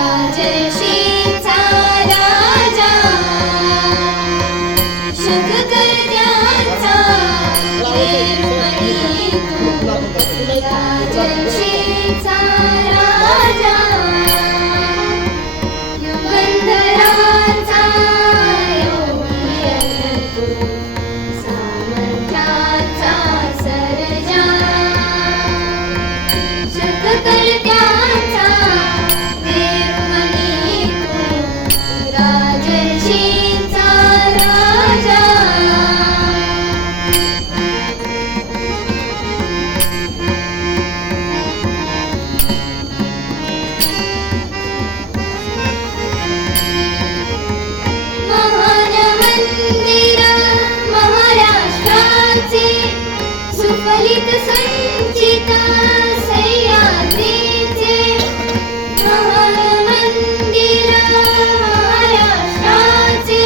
राजर्षींचा राजा शतकर्त्यांचा वीरमणी तू राजर्षींचा राजा युगंधरांचा योगी तू सामर्थ्याचा सर्जा शतकर्त्यांचा वीरमणी तू राजर्षींचा राजा महान मंदिर महाराष्ट्राचे सुफलित संचित सह्याद्रीचे महान मंदिर महाराष्ट्राचे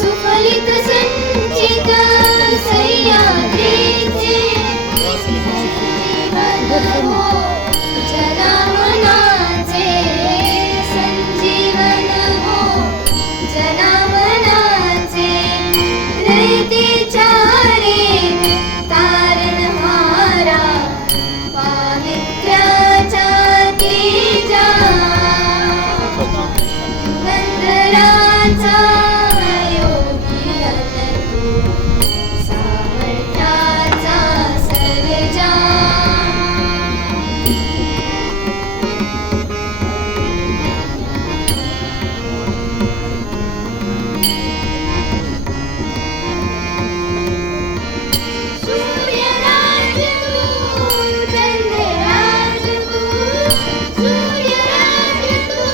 सुफलित संचित सह्याद्रीचे संजीवन हो जनामनाचे संजीवन हो जनामनाचे रयतेच्या रे तारणहारा पावित्र्याचा तेजा युगंधरांचा योगी तू सामर्थ्याचा सर्जा सूर्यराज तू चंद्रराज तू सूर्यराज तू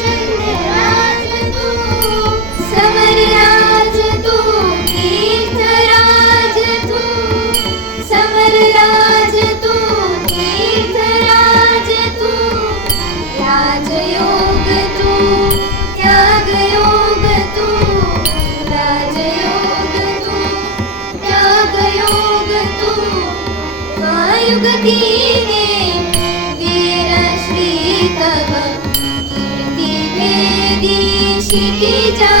चंद्रराज तू समरराज तू तीर्थराज तू समरराज तू तीर्थराज तू राजयोग तू त्यागयोग तू राजयोग तू त्यागयोग तू युगतीने वीरश्री तव कीर्ती भेदी क्षितिजा